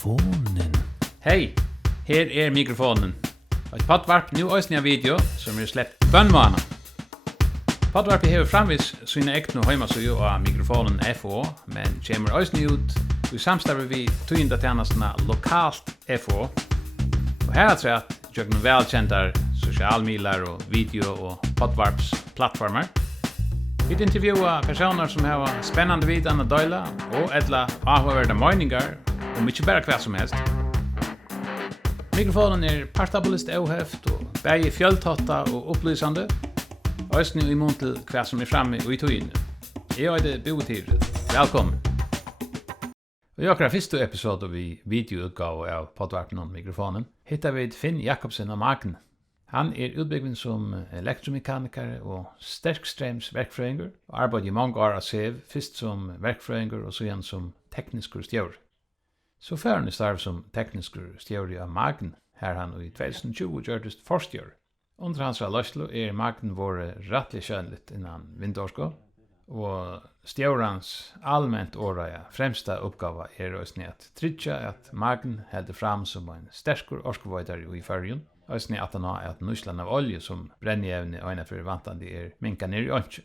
mikrofonen. Hej, här mikrofonen. Ett poddvarp nu ösning av video som släppt bönvana. Poddvarp har framvis sina egna hemsidor av mikrofonen FO, men kommer ösning ut i samstarve vi tynda tjänsterna lokalt FO. Och här tror jag att jag nu välkända socialmedier och video och poddvarps plattformar. Vi intervjuar personer som har spännande vidan att dela och ettla avhörda meningar om inte bara kvar som helst. Mikrofonen partabilist ohäft och bäge fjöldtotta och upplysande. Östning i mån till kvar som framme och i togin. Jag är det Boetir. Välkommen. Och jag har första episod av videoutgåva av poddvarpen om mikrofonen. Hittar vi Finn Jakobsen av Maken. Han utbyggd som elektromekaniker och sterkströms verkfröinger och arbetar i många år av SEV, först som verkfröinger och sedan som teknisk stjör. Så för han starv som teknisk stjör av Magen, här han i 2020 gjordes förstjör. Under hans löslo Magen vår rättligt könligt innan vindårskå, och stjörans allmänt åraja främsta uppgava röstning att trycka att Magen hade fram som en sterkur orskovåjdare i färgen. Östning att han har att nuslan av olje som brännjävne och ena för vantande minka ner i ånche.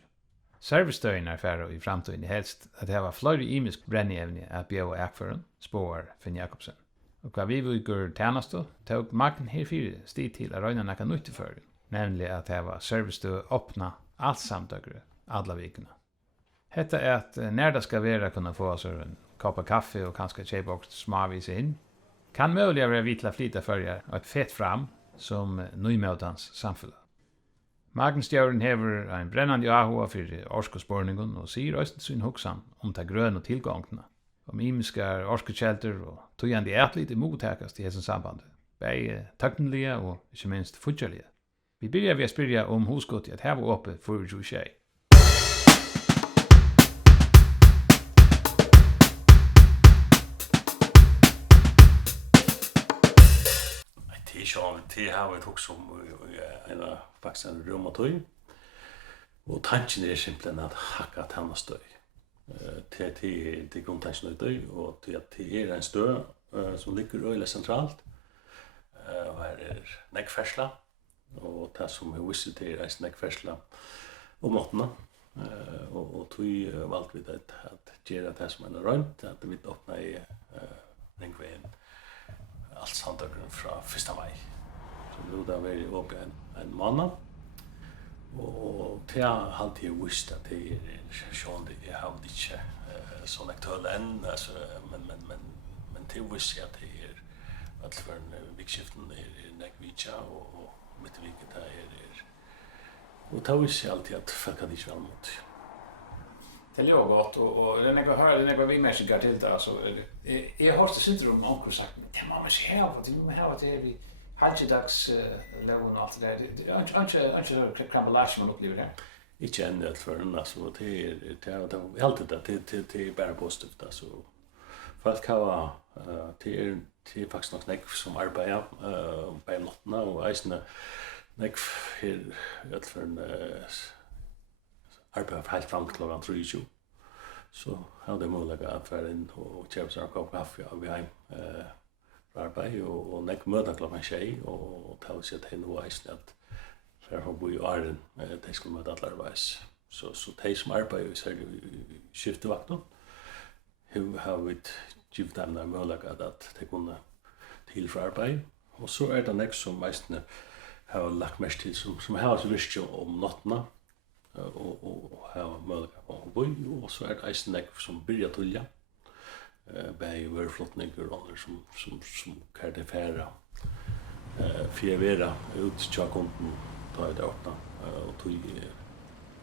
Servicestöjnar färre i framtiden helst att det var flera imisk brännjävne att bjöa äkfören, spår Finn Jakobsen. Och vad vi vill tjänasto tog Magen här fyra stig till att röjna näka nytt för det. Nämligen att det var servicestö öppna allt samtögre alla vikorna. Detta är att när det ska vara kunna få så en kopp av kaffe och kanske köpa också småvis in. Kan möjligen vara vitla flita förjar och ett fett fram som nymötans samfälla. Magenstjauren hever en brännande ahua för orskospårningen och sier östen sin hoksan om ta grön och tillgångna. Om imiskar orskokälter och tojande ätligt mottakas till hesen samband. Bäge tacknliga och inte minst futjarliga. Vi börjar vid att spyrja om hosgott att här var uppe för 20 tjej. Det har vi också en faktiskt en rum och tøy. Och tanken simpelthen att hacka tennastøy. Det grundtanken av det och det en stø som ligger øyelig centralt. Och här neckfärsla och det som vi visste det är neckfärsla om måttna. Och tøy valgte vi det att göra det som en rönt att vi öppnar i ringvägen allt samtagen från 1. maj. Så då var det uppe en månad. Och det har alltid visst att det är sjön det har inte sån aktuell än alltså men det visst att det är att för en vikskiften är näckvicha och mitt vilket det är och det visst alltid att folk hade inte väl mot. Det är gott och det är några vi människor till det alltså jag har det syndrom onkel sagt det man ska ha vad det är vi halvdags lån och allt det där. Inte krambalash man upplever det. Inte ända för den alltså det är alltid det är bara positivt alltså. Fast kan det är faktiskt något näck som arbetar på nattna och isna näck för en arbetar helt fram till klockan 3:20. Så har det möjlighet att vara in och köpa sig en kopp kaffe av vi hem arbete och näck möta klockan 6 och ta sig till en vis att för har bo i Arden det ska möta alla arbets så de som arbetar så är skiftevakter hur har vi givet dem en möjlighet att det kunna till för arbete och så är det näck som mest har lagt mest till som har så visst om nattna och har möjlighet att bo och så är det en näck som börjar tulja bei överflottningar och andra som kan det färra fjärvera ut till kunden ta det öppna och tog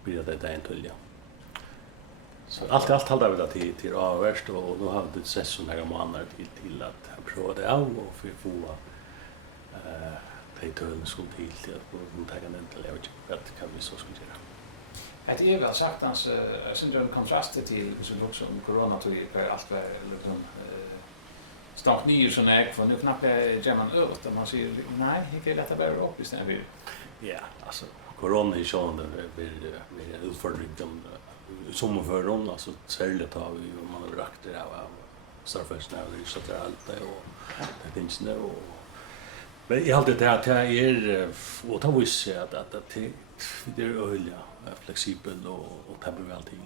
blir det där inte så allt håller vi till avvärst och nu har det sett så några månader till att prova det av och få det skulle till att ta en enkel att kan vi så skulle göra. Ett väl sagt hans syndrom kontrast till så också om corona tog allt var liksom starkt nya så när för nu knappt är man över man säger nej det lätta bara upp istället. Ja, alltså corona är ju det blir utfordring som för dem alltså särskilt har vi man har rakt det av starfälsen är ju så där allt och det finns nu och men jag hade det här och ta visst att det är öliga flexibel och ta bli väl till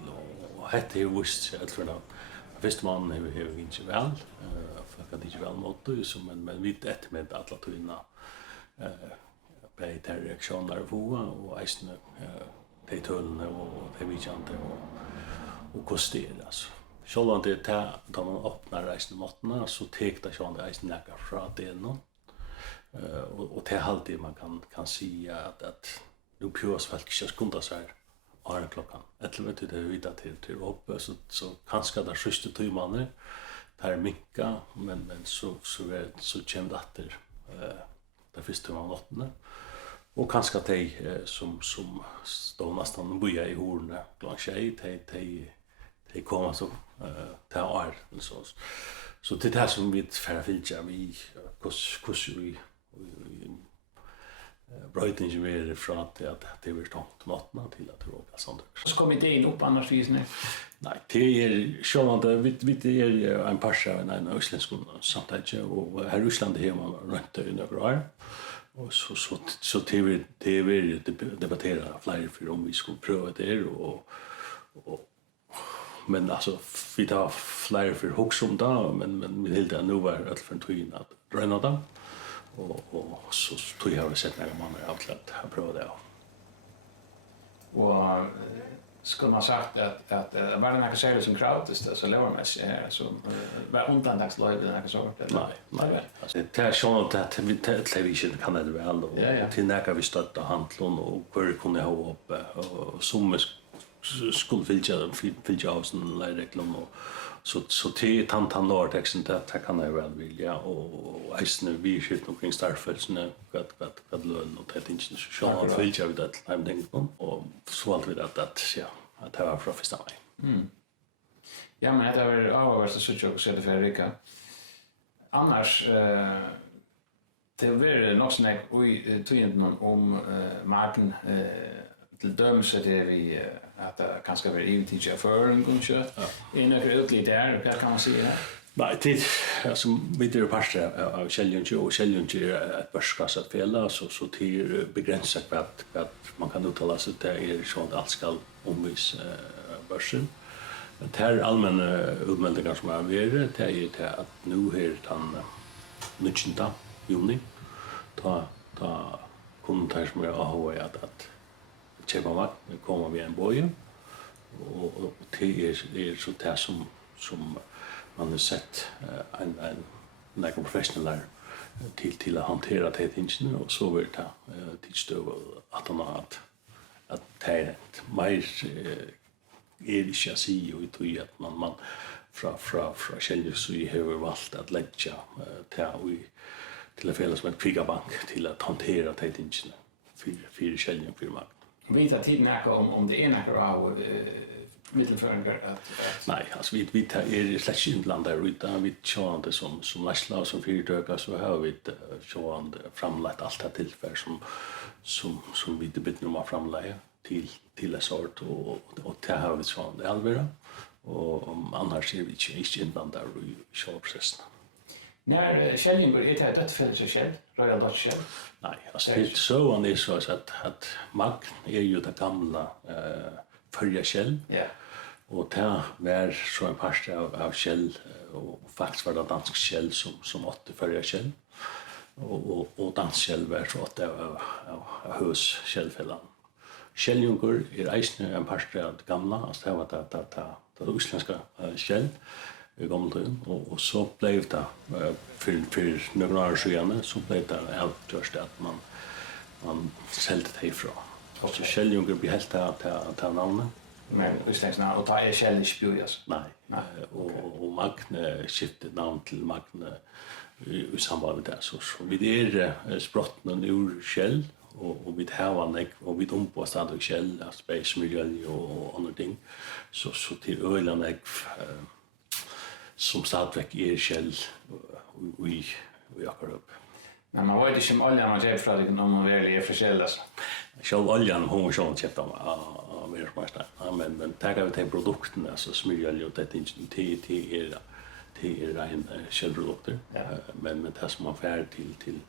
och hette ju visst att för då visst man har inte väl för att det inte väl mot det så men vi ett med alla tunna på reaktioner på och ästna de tullna och de vidjante och kostera alltså. Själva det där man öppnar reismåttarna så tek det sjön det näka från det någon. Och det alltid man kan säga att nu pjus folk ska skunda sig är klockan 11 till det vita till uppe så kanske där sista timmarna där minka men så känd att det första man åtna och kanske de som står nästan boja i horna klockan de kommer så ta är så det här som vi för filja vi vi brötningen mer från att det blir stångt matna till att råka sånt. Så kommer det in upp annars vis nu. Nej, det är självande vi är en parsa av en isländsk samtidigt och här i Ryssland har man runt i några år. Och så det vill debattera flera för om vi skulle pröva det och men alltså vi tar flera för hooks om det men vi helt nu var det för en tid att röna det. Och så tror jag har sett några månader av att pröva det. Och skulle man sagt att var det några serier som krautest så lovar man så var undantagslöjde några sort eller nej alltså det är så att vi television kan det väl och till när vi starta handlon och hur kunde ha upp och som skulle fylla av sån reklam och så till tant lårtexten det kan jag väl vilja och äsna vi skit omkring starfälsen vad lön och det inte så att fylla av det time den och så allt vid att det var från första maj. Ja men det var avvars så jag så det för Erika. Annars det var nog snack vi tog in om marken till döms det vi att det kanske var in till chauffören kanske in och ut lite där vad kan man säga nej det alltså vi det pastor av Kjelljon ett börskassat fälla så till begränsat vad man kan uttala sig det är så att allt ska omvis börsen men det här allmänna utmeldingar som är det är att nu är det 19 juni ta kommer som är AHV att köpa mat kommer vi en boje och det är så där som man har sett en professionell till att hantera det tingen och så vill det tillstöv att det är mer är chassi och det att man från Kjelljon så har valt att lägga till att fälla som ett kvigabank till att hantera det tingen för Kjelljon för mark. Vi tar tid näka om det är näka av mittelföringar att nej alltså vi tar slags inblandade utan vi kör det som näsla som fyrtöka så har vi kör framlagt allt det tillfär som vi det bit nummer framlägga till en sort och det har vi så det allvera och annars är vi inte inblandade i köpprocessen. När Kjelljon började det dött för sig själv, Royal Dutch Shell? Nej, alltså det så han är så att Magn är ju det gamla förra Shell. Ja. Och det var så en part av Shell och faktiskt var det dansk Shell som åtte förra Shell. Och dansk Shell var så åtte av hus Shellfällan. Kjelljongur är eisne en part av det gamla, alltså det var det isländska Shell. I gamla tiden och så blev det för några år sedan så blev det avgjort att man sålde det ifrån. Och så Kjelljon blir helt att namnet. Men isländska och ta är Shell spjujas. Nej. Och Magne skiftade namn till Magne i samband med det så vi är sprottna ur Shell och vi har och vi på standard Shell space miljö och andra ting så till öland som stadverk är Shell vi akkurat upp. Men man vet inte om oljan man köper från det om man väl är försäljare alltså. Själv oljan hon så köpte av mer smarta. Men tagar vi till produkten alltså smörjolja och det inte till till ren källprodukter. Ja. Men det som man fär till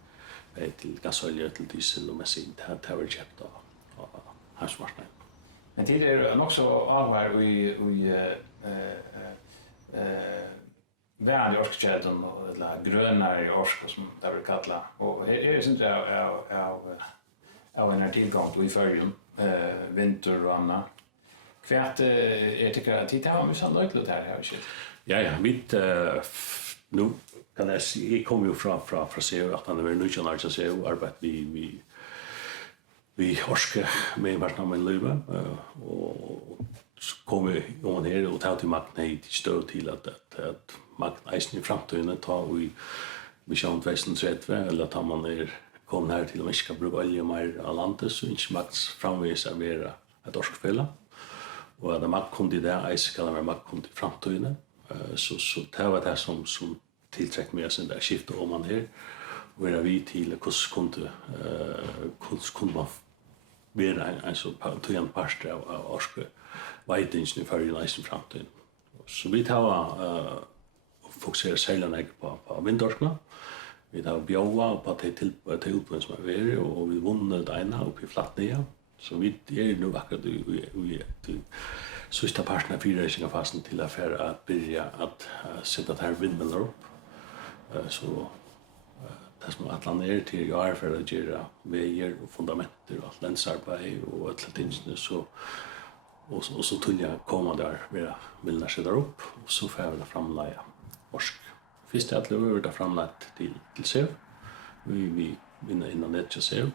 gasolja, till diesel och bensin, det har vi köpt av havsmarknaden. Men det är också avvar i vanlig orskkedjan eller grönare orsk som det vill kalla. Och här är det inte av en tillgång i följen, vinter och annat. Kvärt är tycker att det har vi så löjligt här shit. Ja, mitt nu kan jag se, jag kommer ju från SEO att han är nu som alltså SEO arbete vi orske med vart med Luva och så kommer om här och ta till makten i stöd till att makten i framtiden tar vi sjön 2030 eller tar man kommer här till att vi ska bruka olja mer av landet så inte makts framvisa vara ett orskfälla och att makt kom till det ska vara makt kom till framtiden så det var det som tillträck med sen där skifte om man här och är vi till kunde man vara en så tydlig part av orske vitingen för i nästa framtid. Så vi tar fokuserar särskilt på vindorskarna. Vi tar bjöa på att till utbildning som är värre och vi vunnit det ena uppe i Flatnia. Så vi är nu akkurat vi sista parten av fyrrejsingafasen till affär att börja att sätta där vindmöller upp. Så det som atlan till jag för att göra vägar och fundamenter och länsarbete och allt det så och så tunga komma där med vill sätta upp och så får vi framlägga orsk. Först att vi det framlagt till SEV. Vi innan det så SEV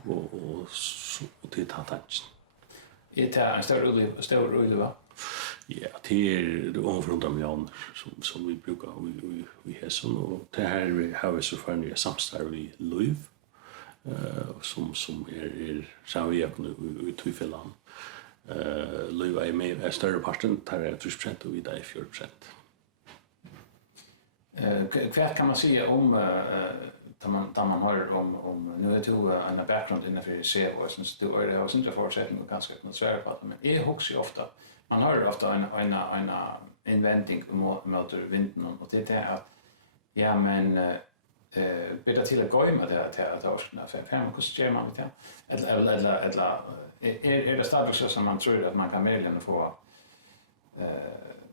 och till tatach. Är det en stor ulle va? Ja, det är omfront miljoner som vi brukar vi hässon och det här har vi så för nya samstarv i Luv som är samverkan nu i Twyfelland. Luv är med större parten tar 3% och vi där 4%. Vad kan man säga om där man har om nu är det en bakgrund innanför SEO och sen så är det också inte förutsättning och ganska något svårare på det men är också ofta man hör ofta en invändning mot vinden och det är att ja men bättre till att gå med det här att årskarna för man kostar man det eller är det stadigt så som man tror att man kan välja få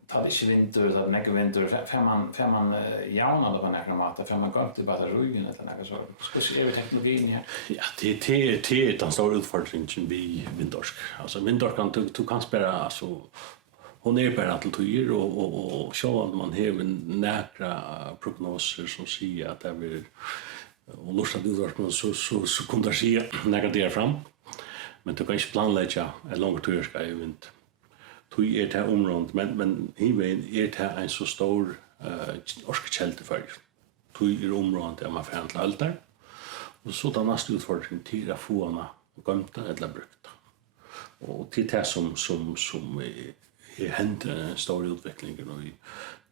ta det inte vinter utan nästa vinter för man jauna då på några mat för man går till batterien eller något så ska se teknologin här. Ja, det är den stora utfordringen vi vindorsk. Alltså vindorsk kan du kan spela alltså hon är bara till tyr och så att man har några prognoser som säger att det blir och lustigt utfordring så kommer det se några fram. Men du kan inte planlägga en lång tur ska ju inte. Tui är det området, men hiven är det en så stor orskkälte för. Tui är området där man får till altar. Och så tar nästa utfordring till att få henne gömta eller brukta. Och till det som är hänt en stor utveckling och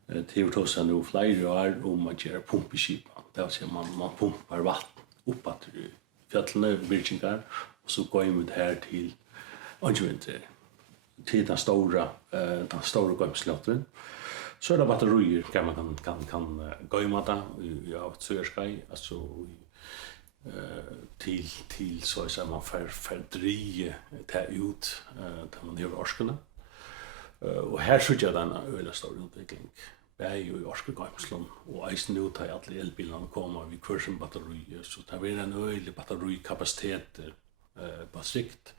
det är också nu flera år om att göra pumpeskipan. Det vill säga man pumpar vatten uppåt i fjällen virkingar och så går man här till åndsvinter. Till den stora gömslotten. Så är det batterier kan gå med det av Sörskaj alltså till så att man fördriva det ut där man gör orskarna. Och här så gör den öle stor utveckling. Det är ju orskegåmslon och isen nu tar alla elbilarna kommer vi kursen batterier så tar vi en öle batterikapacitet på sikt.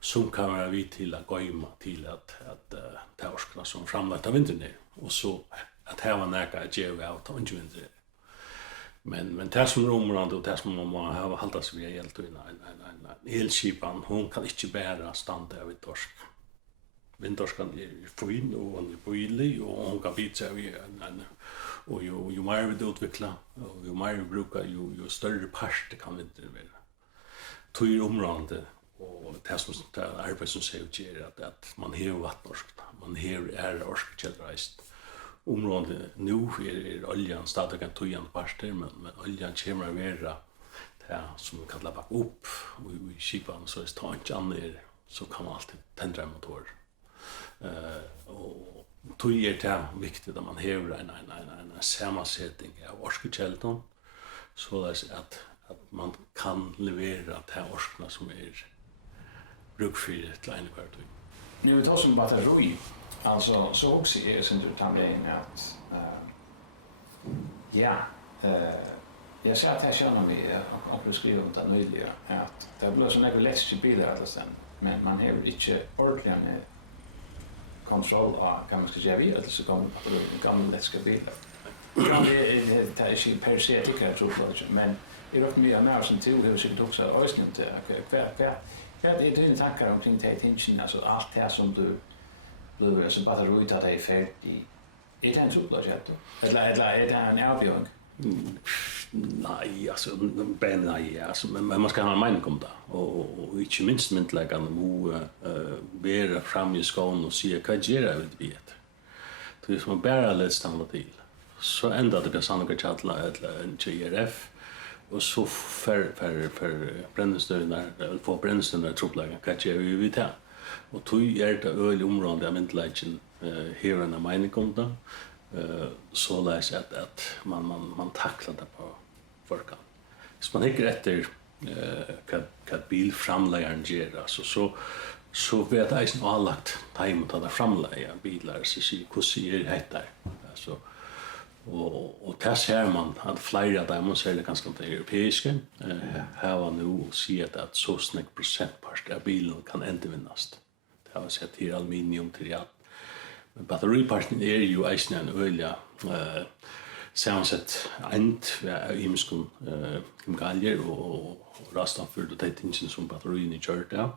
Som kan vara vid till att gå in till att ta orskarna som framlagt av vintern och så att här var näka att ge out av vintern. Men det som området och det som man har hållit sig vid helt en elskipan hon kan inte bära standa vid torsk. Vindorskan är fin och hon är böjlig och hon kan bita sig vid och ju mer vi utvecklar och ju mer vi brukar ju större part kan vintern vara. Tog området och det som arbetet som säger att man har vattnorsk, man har orskkällreist. Området nu är oljan stadigt en tojan parter, men oljan kommer att vara det som vi kallar back upp och i skipan så är det inte annan så kan man alltid tändra en motor. Och tog är det viktigt att man har en sammansättning av orskekällton så att man kan leverera de orskorna som brukfyr till en kvartal. Nu vi tar som batteri, alltså så också sen du tar med att jag ser att här känner vi att beskriva det nyligen att det blir så några elektriska bilar alltså sen men man har inte ordentligt med kontroll av kan man ska säga vi eller så kommer gamla elektriska bilar. Ja, det är inte per se tycker jag tror men det är mer när som till hur sig också ösnen till det är dina tankar omkring det tingen alltså allt det som du blir som batteri att det är färdigt. Är det en solprojekt eller är det en avgörande? Nej, alltså nej, alltså men man ska ha en mening om det och inte minst myndläggarna må vara fram i skån och säga vad gör vi vet. Det är som bara lätt stanna till. Så ända det blir sannolikt chatla eller en GRF och så för brännstövnar eller få brännstövnar truppläggen vad gör vi vet. Och tog det öl område av myndläggen här en mening om det. Så läs att man tacklar det på förkan. Så man hickar efter vad bilframläggaren gör så vet jag inte allagt time att det framlägga bilar så se hur ser det alltså och där ser man att flera av dem så är det ganska europeiska här var nu se att så snack procentpart av bilen kan återvinnas. Det har sett till aluminium till men batteriparten ju eisen en öliga sammansatt imskun kemikalier och raststoffer och det tingen som batterierna gör det.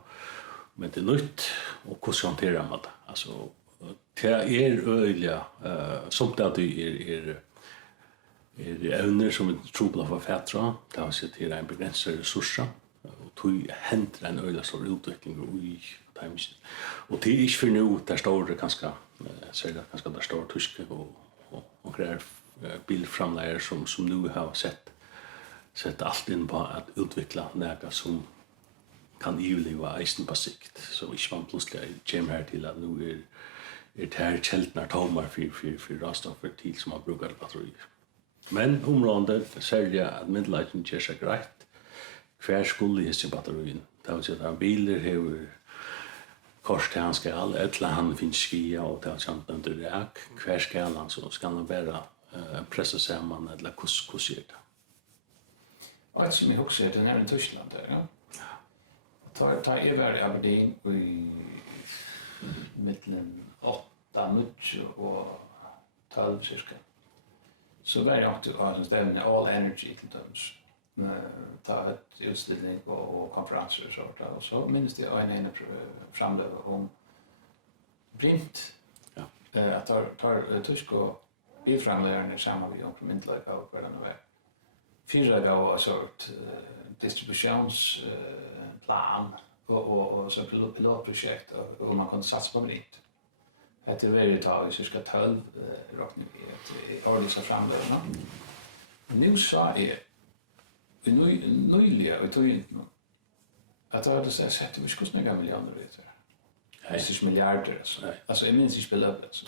Men det är nytt och hur hanterar man det? Alltså det är öliga som det är ävner som trubblar för fettra. Det har sett till en begränsad resurser och tog händer en öliga stor utveckling i times. Och det är inte för nu där står det ganska så det ganska där står tyska och grejer bilframläggare som nu har sett allt in på att utveckla något som kan överleva eisen på sikt. Så inte man plötsligt kommer här till att nu är det här kältnar tomar för raststoffer till som man brukar batterier. Men området säljer att midlighten gör sig grejt. Hver skulle i sin batterien. Det vill säga att biler har kors till han skal, eller han finns skia och det har under räk. Hver skal han så ska han bara pressa samman eller hur det. Och ett som jag också är den här i Tyskland där, ja. Ta över Aberdeen i mitten 8, 9 och 12 cirka. Så var jag också av den stämningen All Energy till döms. Ta ett utställning och konferenser och sånt och så minns jag en framlöv om print. Ja. Att tar tysk och bilframläggaren samma vid om myndlägga och vad det nu är. Fyra gav en sort distributionsplan och så pilotprojekt och man kunde satsa på mynt. Det är väldigt tag så ska 12 räkning i årliga framläggarna. Nu sa är nyliga och tog in att det hade sett att vi skulle snägga miljoner vet jag. Det är miljarder alltså jag minns inte belopp alltså.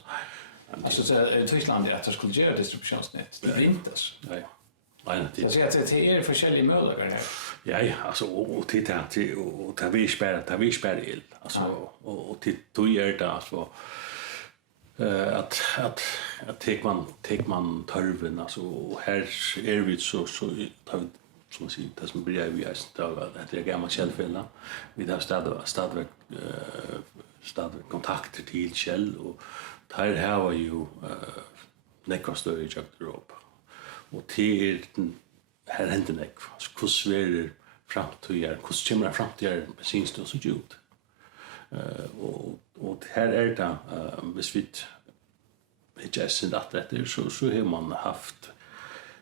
Alltså så Tyskland att det skulle göra distributionsnät. Det inte alltså. Nej. Nej, det är olika möjligheter här. Ja, alltså och titta till och ta vi spärr el. Alltså och till gör det alltså att tek man törven alltså och här är vi så tar vi som man säger det som börjar vi att det är gamla källfälla. Vi har stad kontakter till käll och här har var ju nekostöj i Europa. Och till här händer det hur svär framtiden hur kommer framtiden bensinstå så ut. Och här är det besvitt inte är synd att det så har man haft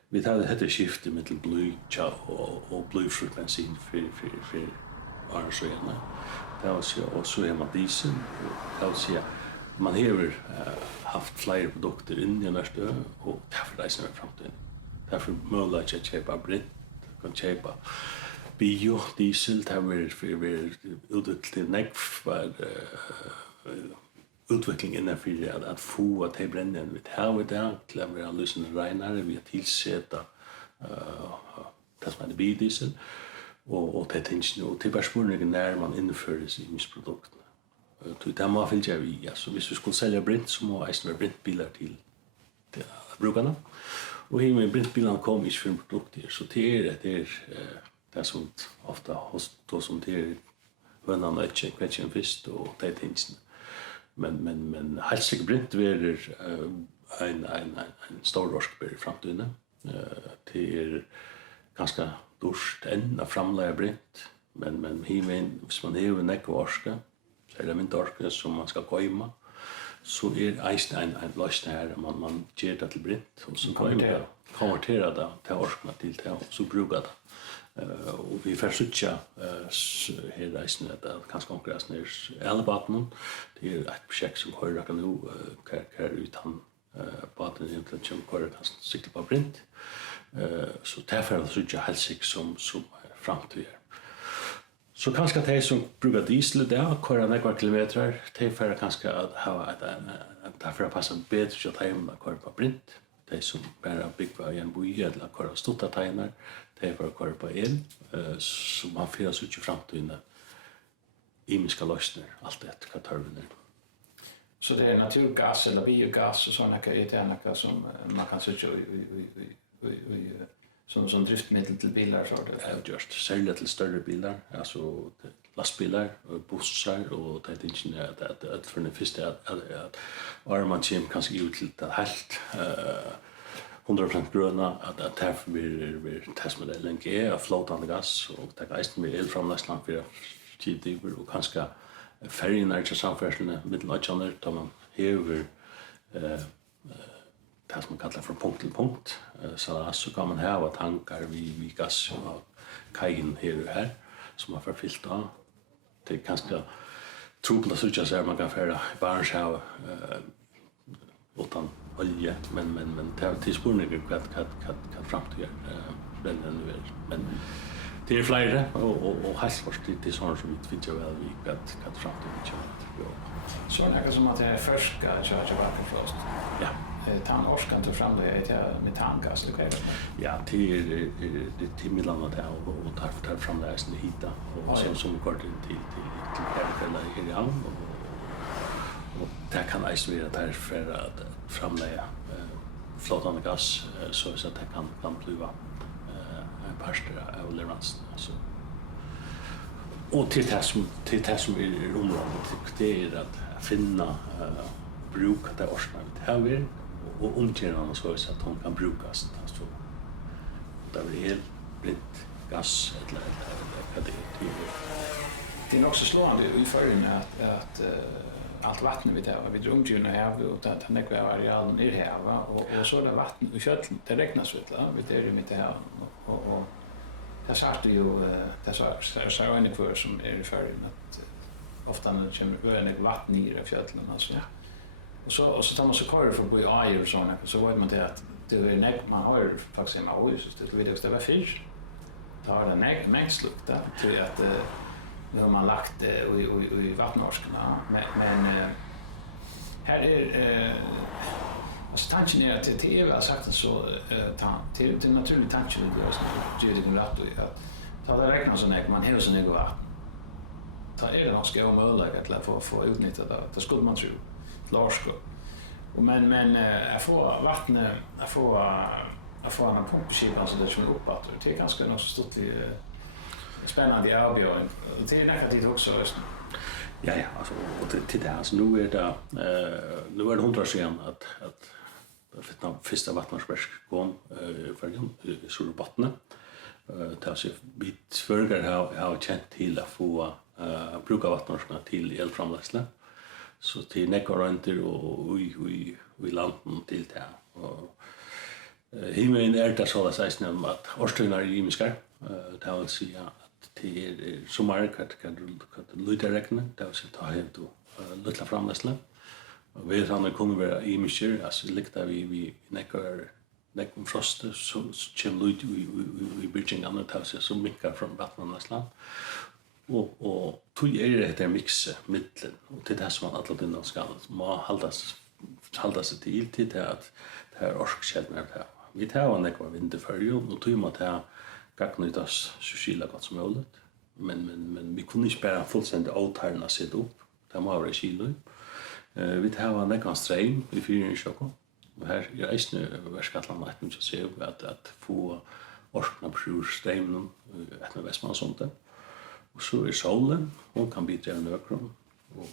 vi hade ett skifte mellan bly och blyfri bensin för arrangerna. Det var så och så är man diesel och det vill man har haft flera produkter in i nästa och därför det är framtiden. Därför möjligt att köpa britt, kan köpa biodiesel, det har varit utvecklat till nekv, utveckling innanför att få att det bränner vi har där till att vara lösande renare vi har tillsätta det som är biodiesel och det tänks nu och till personligen när man inför sig i produkterna. Så det man vill jag vi alltså hvis vi skulle sälja brint så må jag snarare brintbilar till brukarna. Och här med brintbilarna kommer inte för produkter så det är som ofta hos då som det hönan och kvätchen fisk och det tänks men helt sikkert brint verer en stor orskbær i framtiden. Det ganska dårst enn av framleie brint, men hvis man hever nekve orske, så det mindre orske som man skal gøyma, så eisen en løsning her, man gjør det til brint, og så konverterer det til orskene til det, og så bruker det. Og vi får suttja her reisen at kanskje konkurrensen elbaten. Det et prosjekt som kører akkurat nå, kører ut han baten eventuelt som kører kanskje sikte på brint. Så det får suttja helsik som framtid. Så kanskje de som bruker diesel der, kører nekvar kilometer, de får kanskje ha det får passe bedre til at de kører på brint. De som bare bygger i en by eller kører stått tegner, de får kører på el, så man får så ikke framtiden imiska løsner, alt det hva tørven Så det er naturgas eller biogas og sånne det er noe som man kan søke som driftmiddel til bilar så det. Ja, just særlig til større bilar, altså lastbilar, bussar og det ikke at for den første at man kommer kanskje ut til det helt 100% grønna at det blir test med LNG og flåtande gas og det er eisen med elframlegsland for tider og kanskje fergen til samferdselen middeløtjaner da man hever det som man kallar för punkt till punkt. Så kan man ha tankar vid gas och kajen här och här som man får fyllt av. Det är ganska trubbelt att säga man kan färda i Barentshavet utan olja, men det är tidsspårningar vad framtiden bränner nu är. Men det är flera och helst det är sådana som vi finner väl vad framtiden kör. Så det är som att det är färska kärnkraftverk. Ja. Tan orskan till framlägga metangas eller vad Ja, det mellan det och tar framlägga sin hita och så som går till Perkella i Iran och det kan alltså vara där för att framlägga flåtande gas så att det kan bli en pastor av leveransen alltså. Och till det som är området det är att finna bruka det orskan här vill och omkärna så att hon kan brukas alltså det blir el brint gas eller vad det är också slående i förrän att allt vatten vi där vi omgivna här och att han är arealen i här och så där vatten i fjällen det räknas ut vi det är mitt här och det sagt ju det så en för som är i förrän att ofta när det kommer över vatten i fjällen alltså och så tar man så kör för på AI och såna så vet man det att det är näck man har faktiskt en AI så det vet jag det var fisk då har det näck slukta till att nu har man lagt i vattenårskarna men här är alltså tanken är att det är sagt så till naturligt tanken det är det att ta det räknas så näck man har så näck vatten ta är det man ska möjligt att få utnyttja det skulle man tro Lorsko. Men jag får vatten, jag får en pumpskip alltså det som är uppåt. Det är ganska nog så stort spännande avgörande. Det är negativt också. Ja, alltså och till det alltså nu är det 100 år sedan att första vattenverk kom för Solbattnet. Det alltså bitförgar har känt till att få bruka vattenverken till elframlegsle. Så till nekorrenter och i landen till det. Och himmeln det så att säga att årstiderna är imiskar. Det vill säga att det är sommar kan lite räkna. Det vill säga ta hem då lite framläsla. Och vi har kommer vara imiskar alltså likta vi nekom frost så kommer ut i bridging annat så mycket från vattenläsland. och tog det där mixen mitten och till det som man alla dina ska må hålla sig till det att det här orskskällt med det. Vi tar en ekva vinterfärgen och tog mot det gagnytas så skilla gott som möjligt. Men vi kunde inte bara fullständigt avtarna sitt upp. Det må vara kilo. Vi tar en ekva ström i fyren tjocka. Och här är eisne Värskatland att man se att få orskna på strömmen med Västman och sånt där. Och så är solen, hon kan bidra med ökron.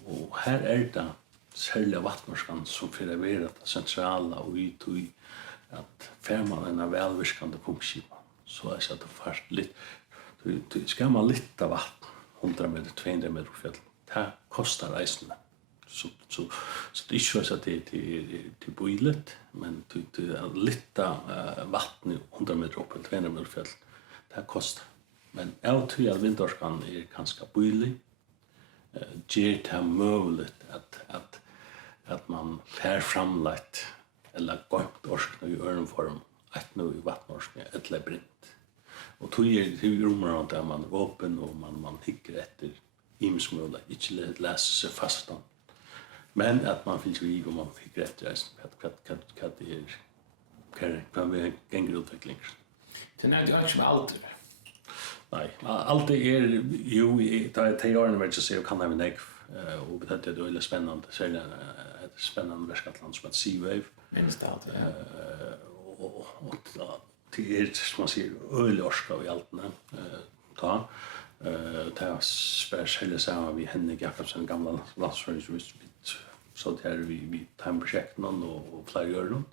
Och här är det särliga vattnorskan som förleverar det centrala och ut i att färman en välvirkande punktskipa. Så är det fast lite, ska man lite vatten, 100 meter, 200 meter på fjällen, det kostar reisende. Så det är inte så att det är till bojlet, men lite vatten 100 meter upp eller 200 meter på fjällen, det kostar. Men jag tror att vinterskan är ganska bojlig. Ger det möjligt att man fär framlagt eller gått orskna i öronform att nu i vattnorskan eller brint. Och tog är rummer där man är öppen och man hickar efter imsmöla, inte läser sig fast. Men att man finns vid och man fick rätt vad det är kan vi gängre utveckling. Det är inte med allt. Nej, allt det är ju det är åren med att se kan ha en och det är väldigt spännande så är ett spännande Värskatland som ett Sea Wave. Minst det allt. Och det är som man säger ölorska i allt ta det är speciellt samma vi Henrik Jakobsen gamla landsföringsjurist så det är vi time-projekten och flera gör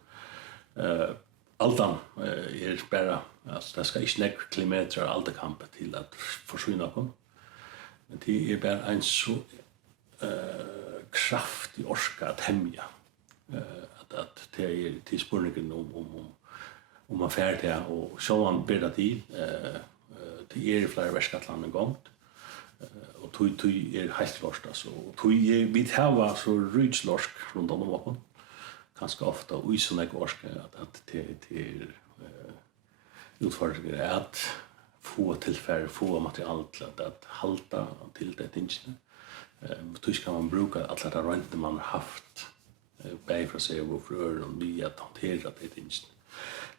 Altan är bara alltså det ska inte näka kilometer allt kampet till att försvinna kom. Men det är bara en så kraftig orska att hemja att det är till spårningen om man färdig och så man bättre till det är flera Värskatland en gång och tog är helt lost alltså tog vi har så rytslorsk runt om vapen ganska ofta och i såna orska att det är utfordringen är att få tillfälle, få material till att halta till det inte. Då ska man bruka alla de rönt man har haft bäj för sig och för öron via att hantera det inte.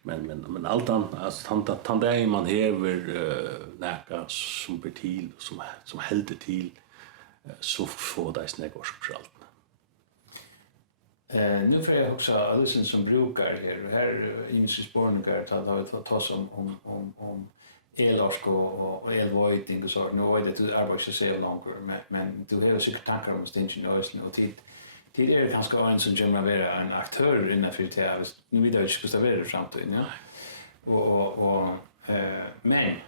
Men allt alltså tant där man häver näka som blir till som helt till så får det snägorsk för allt. Nu får jag också alla som brukar här insynsborningar ta om elorsk och elvojting och så. Nu vet jag att du arbetar så ser långt men du har säkert tankar om stingen och ösnen och tid är ganska en som kommer vara en aktör innanför det. Nu vet jag inte hur det är i framtiden. Ja? Men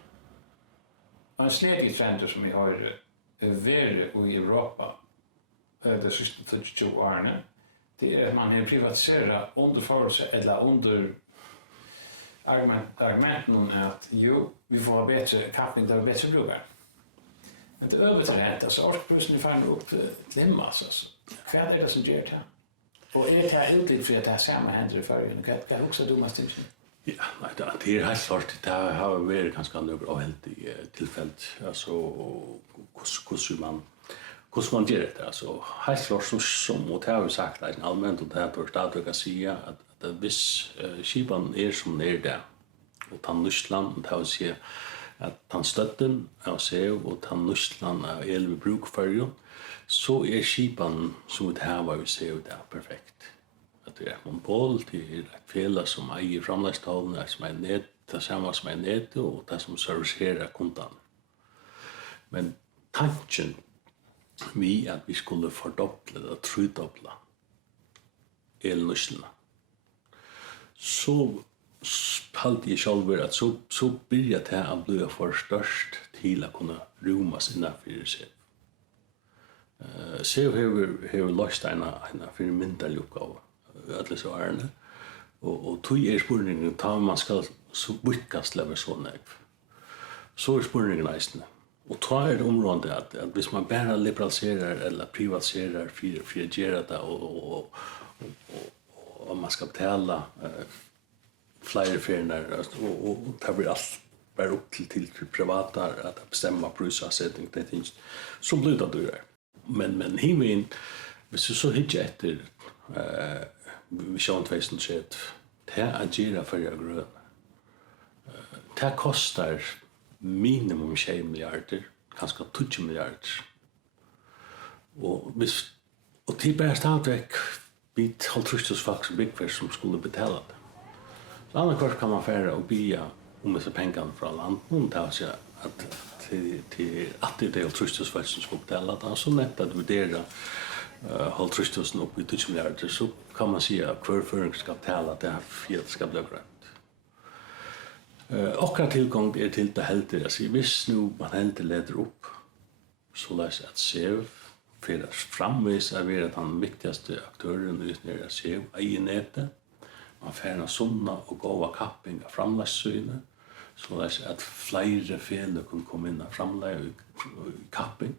en slägig trend som vi har varit i Europa de sista 20 åren det är att man har privatiserat under förelse eller under argumenten att vi får ha bättre kappning där bättre brukar. Men det överträtt, alltså orskprusen är fan upp till massor. Vad är det som gör det? Och är det här utligt för att det här samma händer i förrän? Kan jag också dummas till sig? Ja, nej, det är helt klart. Det har varit ganska några avhältigt tillfället. Alltså, hur man gör det. Alltså, helt klart som och det har vi sagt allmänt och det här bör stadig att säga att viss skipan är som det är där. Och tan Ryssland, det har vi säga att tan stötten av sig och tan Ryssland av elbruk för så är skipan som det här var vi ser det perfekt. Att det är monopol till ett fälla som äger framlägstavlen som är nät, det samma som är nät och det som servicerar kundan. Men tanken vi att vi skulle fördubbla eller tredubbla elnösslorna. Så halt jag själv att så börjar det att bli för störst till att kunna rymmas innanför sig. Så har löst en för mindre uppgave alla så är det. Och tog är spårningen tar man ska så mycket lever så näck. Så är spårningen nästan. Och tar det området att hvis man bara liberaliserar eller privatiserar för att göra det och man ska betala flera firmor och det blir bara upp till privata att bestämma prisavsättning det finns som blir det dyrare. Men himmen hvis du så hittar efter vision 2021 det agera för jag grön. Det kostar minimum 6 miljarder, kanske 20 miljarder. Och till bara stadigvæk vid halvtrustusfakt som byggfärs som skulle betala det. Så annars kvart kan man färra och bya om dessa pengarna från land. Hon tar sig att det är halvtrustusfakt som skulle betala det. Så nätt att värdera halvtrustusen upp i 20 miljarder så kan man säga att kvarföring ska betala det här för att det ska bli grönt. Okra tillgång är till det helt det. Så hvis nu man helt leder upp så läser att SEV för att framvisa är den viktigaste aktören ut när SEV i nätet. Man färna sådana och gåva kapping av framlässyne så läser att flera fel kan komma in och framlägga i kapping.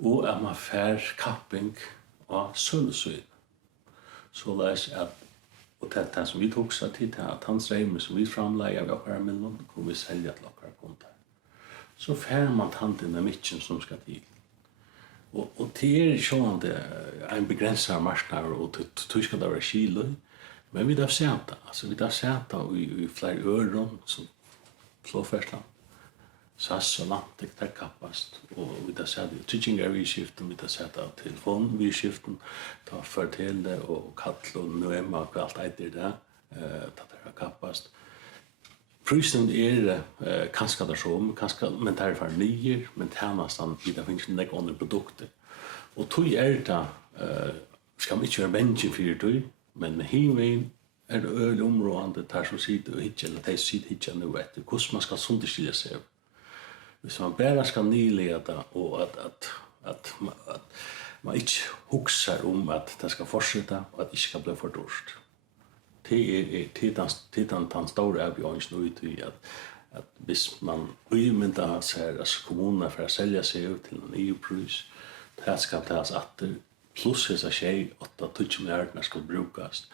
Och att man fär kapping av sölsyne. Så läser att och det som vi tog sig till att hans reimer som vi framlägger av åkara miljon kommer vi sälja till åkara kunder. Så fär man tanten av mitchen som ska till. Och det är sådant en begränsad marknad och det ska det vara kilo. Men vi har sett det. Alltså vi har sett det i flera öron som slåfärslan. SAS och Lantic där kappast. Och vi har sett det i tryggningar vid skiften. Vi har sett det i telefon vid skiften. Ta för till det och kall och Noema och allt äter det. Ta det kappast. Prisen är kanske där som, kanske men det är för nyer, men det är nästan det finns inte andra produkter. Och tog är det ska man inte vara vänlig för det, men himmen är det öl områdande där så sitter och hittar eller det sitter hittar nu vet du hur man ska sunderskilja sig. Hvis man bara ska nyleda och att man inte huxar om att det ska fortsätta och att det ska bli för dyrt. Det är den stora avgörelsen ut i att hvis man umynda sig att kommunerna för att sälja sig ut till en EU-pris, det ska tas atter, plus hessa tjej 8-20 miljarder ska brukas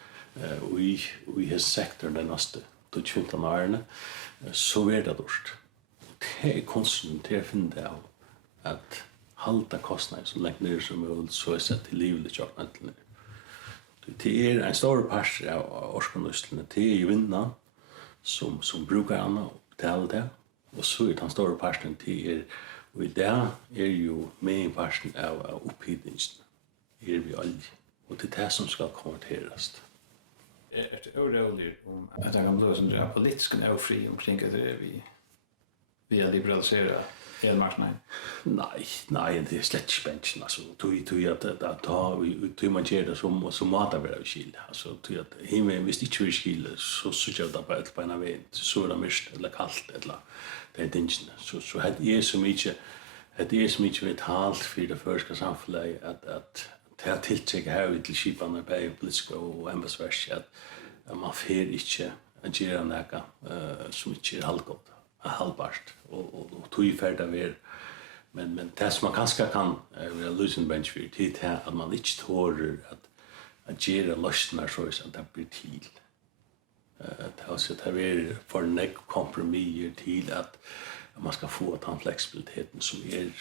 och i hessa sektorn den nästa 15 årene, så är det dyrt. Det är konstigt, det är finna av att halta kostnader så länge ner som möjligt så är sett till livet tjockna till ner. Det är en stor part av årskonøstlene, det är ju vinnan som brukar Anna och betala det. Och så är den stora parten till och i det är ju med parten av upphittningen är vi alla. Och det är det som ska konverteras. Är det orolig om att det kan bli en politisk ofri omkring att vi har liberaliserat elmarknaden? Nej, det är slett spänsten. Alltså, tog att man gör det som matar vara skil. Alltså, tog att himmen, hvis det inte är skil, så syns det bara på en väg. Så är det mörkt eller kallt, eller det är inte. Så det är så mycket vitalt för det förska samhället att det har tillträck här till skiparna på politiska och ämbetsverk att man får inte att göra något som inte är halvgott. Halvbart och tog färda ver men det som man kanske kan vara losing bench för det är att man inte tårer att göra lösningar så att det blir till. Det har sett här är för en kompromisser till att man ska få den flexibiliteten som är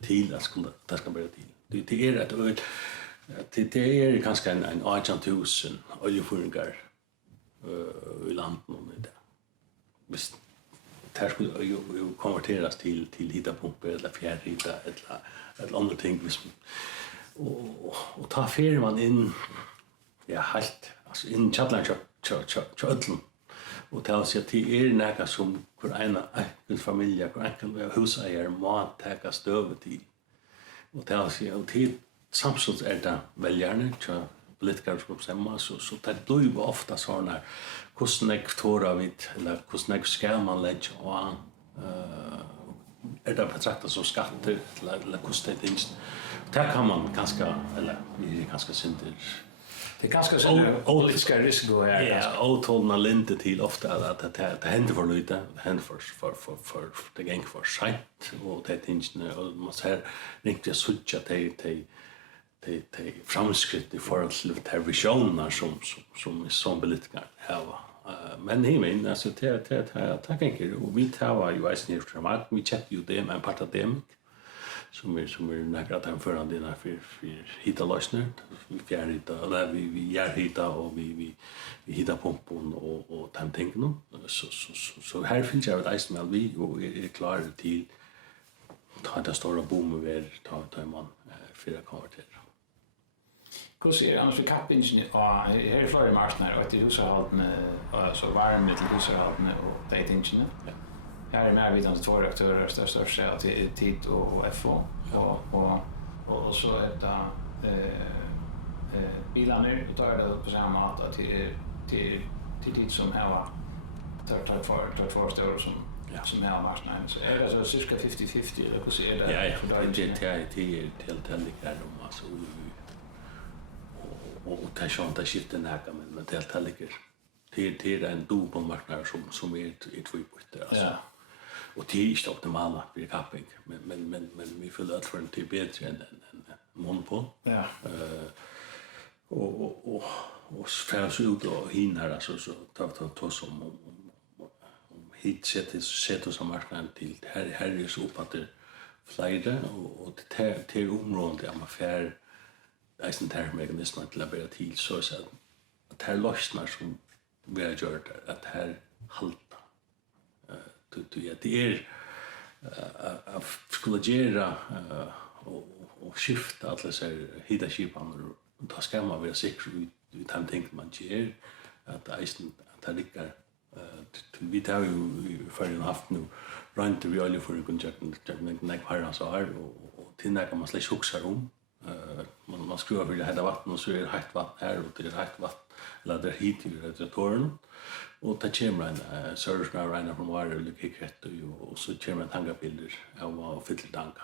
till att det ska bli till. Det är att det är kanske en 18,000 oljeföringar i landet nu det. Visst det skulle ju konverteras till hittapumper eller fjärrhita eller andra ting och ta fer man in helt alltså in chatland chatland och ta sig till näka som för en familj för en husägare må ta stöv till och ta sig till samsons är det väljarna politiker som bestämmer så det blir ju ofta såna kostnader tåra vid eller kostnader ska man lägga och är det betraktat som skatter eller kostnader inte. Det kan man ganska eller det är ganska synder. Det är ganska så politiska risker här. Ja, åtolna linte till ofta att det händer för lite, det händer för det gäng för sent och det inte och man ser riktigt sucha det framskritt i forhold til televisioner som politiker har Men himen, alltså det tänker och vi tar ju Eisen efter mark, vi köpte ju dem en part av dem som är några att förra dina för hitta lösningar, vi fjärrhita eller vi järhita och vi hitta pumpen och tanken så här finns jag ett Eisen vi och är klar till ta det stora boom över ta man fyra kvarter. Hur ser annars för kappingen här är flera marknader och det hushållne så varm till hushållne och dejtingene. Ja. Här är mer vidans två aktörer största till tid och FO och så är det bilarna tar det på samma sätt till tid som här tar för stora som här marknaden så är det så cirka 50-50 eller hur ser det? Ja, det är helt alltså och det är inte skiftet näka men det är helt det är en dubbelmarknad som är ett tvåbyte alltså. Ja. Och det är inte optimala för capping men vi får att för en typ bättre än monopol. Ja. Och färs ut och hinner alltså så ta som hit sätter som marknaden till här är så upp att det flera och det är området där man fär Eisen termekanismer till att börja till så att här lossnar som vi har gjort att här halta. Det är att skulle göra och skifta alla så hita skipan och då ska man vara säker vi tar tänkt man gör att Eisen att det ligger vi tar ju för haft nu runt vi alla för kunna jag har så här och till när kan man släcka huxar om man skruvar för det här vatten och så är det hett vatten här och det är hett vatten eller det hit i radiatorn och det kommer en service runner från var eller kicket och så kommer en tankabilder av fylltanka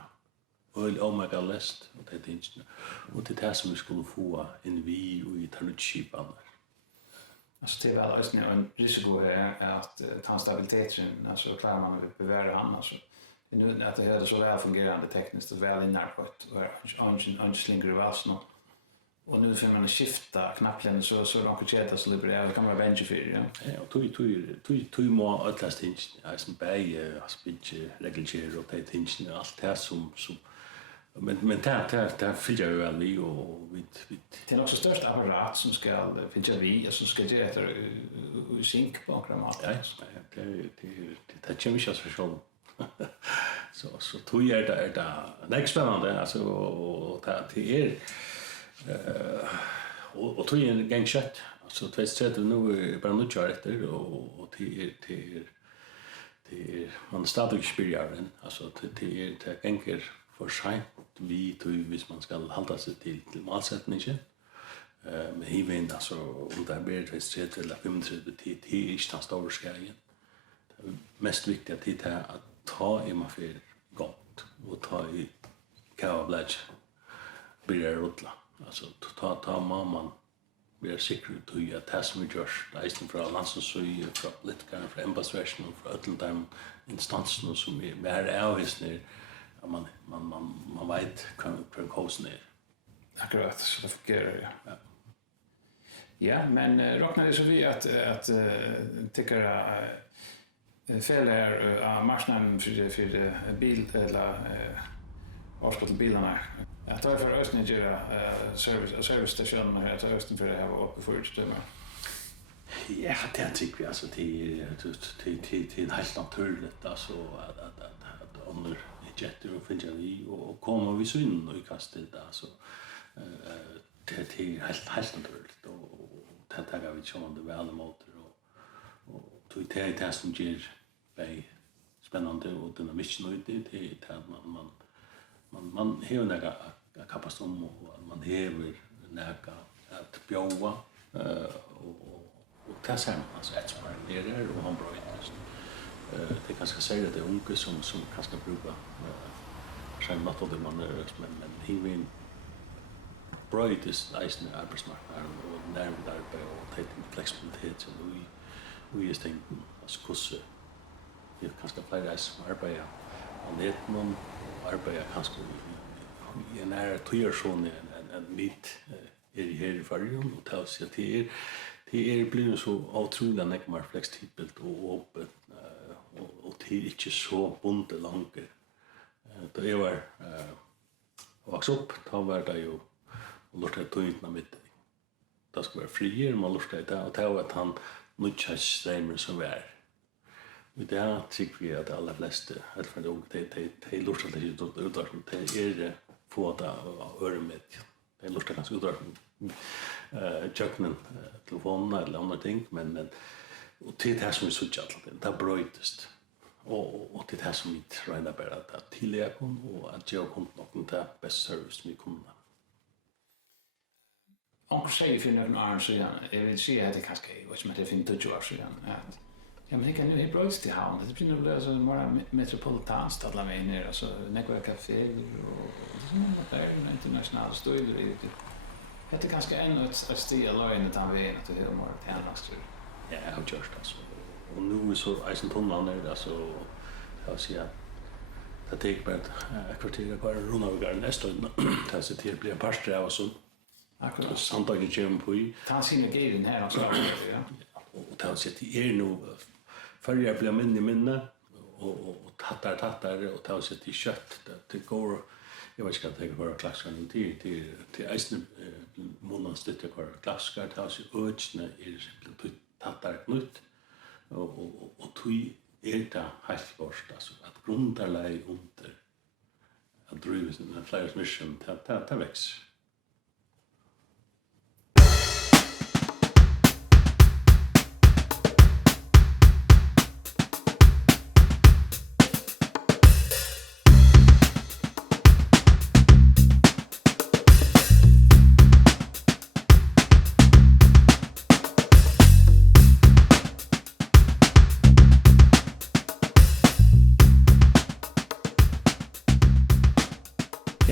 och mega last och det är inte och det är som vi skulle få en vi och i tarnutskipan alltså det är väl alltså en risiko är att tandstabiliteten alltså klarar man att bevara han alltså nu att det är så väl fungerande tekniskt och väl inarbetat och anslinger i vassen och nu får man skifta knappen så långt cheta så liberalt kan man vänja för ja. Ja, och må atlas ting alltså bäj speech regelger och det ting allt det som men det fyller ju väl vi och vi det är också största apparat som ska fylla vi och som ska ge efter synk på kramat. Ja, det kommer ju så så tog jag det är spännande alltså och det är och tog en gång kött alltså 2030 nu bara nu kör efter och det är man stadigt spelar den alltså det är enkelt för sig vi tog hvis man ska hålla sig till målsättningen men hiven alltså om det blir 2030 eller 35 till är inte den stora skillnaden mest viktigt att det är att ta i man för gott och ta i kavlage blir rutla alltså ta mamman blir säker ut att det som vi görs Eisen från landsens så ju från lite kan från embassversion och från alla de instanserna som är mer avvisning man vet kan kosten är akkurat så det fungerar ja. Ja men räknar det så vi att tycker fel är marknaden för bil eller avskottelbilarna. Jag tar för östen göra servicestationen här till östen för det här var uppe för stämma. Ja, det tycker vi alltså till helt naturligt alltså att under jetter och finns vi och kommer vi så in och kastet alltså det är helt naturligt och det tar vi som det väl motor och tog det som ger spännande och den mission och det är att man har några kapacitet och man har några att bjöa och ta sig alltså ett spår ner och han bra det kanske säger att det är unga som kanske brukar sen något av det man men hiven brightest Eisen arbetsmarknaden och närmare och flexibilitet och vi är tänkt att kurser vi kanske flera som arbetar och det någon arbetar kanske i en nära 2 år sedan en mitt är här i Färjön och tar sig till det blir så otroligt mycket mer flexibelt och öppet och det är inte så bundet långt. Då jag var vuxen upp, då var det ju och lortade tøyna mitt. Det skulle være frier, man lortade det, og det var at han nødkjørsstremer som var. Og det her tykker vi at de aller fleste, de lortade det ikke utvarsning, det er få av øremed. De lortade ganske utvarsning, kjøkkenen, telefonen eller andre ting, men og det er det som vi suttet alltid, det brøytest. Og det er det som vi regner bare at tillegge og at jeg kom noen til best service vi kunne. Onkel säger för några år sedan, jag vill säga att det kanske är som att det finns 20 år sedan. Ja, men det kan ju bli till havn. Det blir nog så mer metropolitanskt alla vägar alltså några kaféer och där är internationella stöder det är kanske ännu ett steg alone att han vet att det är mer tjänster. Ja, jag har gjort det så. Och nu så Eisentunneln är alltså jag säger att det är bara ett kvarter kvar runt av garden nästan det så det blir en par sträv och så. Akkurat. Samtidigt kommer på i. Ta sina grejer här och så ja. Och ta sig till nu följer blir minne och tattar och ta sig till kött det går jag vet inte att det går klasskan till Eisen månaden stötte kvar klasskar ta sig öchna är tattar nytt och tui det helt först alltså att grundarlägg under att driva sin flyers mission ta väx.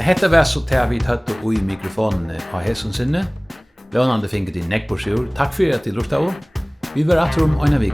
Hetta var så tar vi tatt og i mikrofonen av hæsson sinne. Lånande finget i nekkborsjord. Takk for at du lurte av. Vi var atrom og en av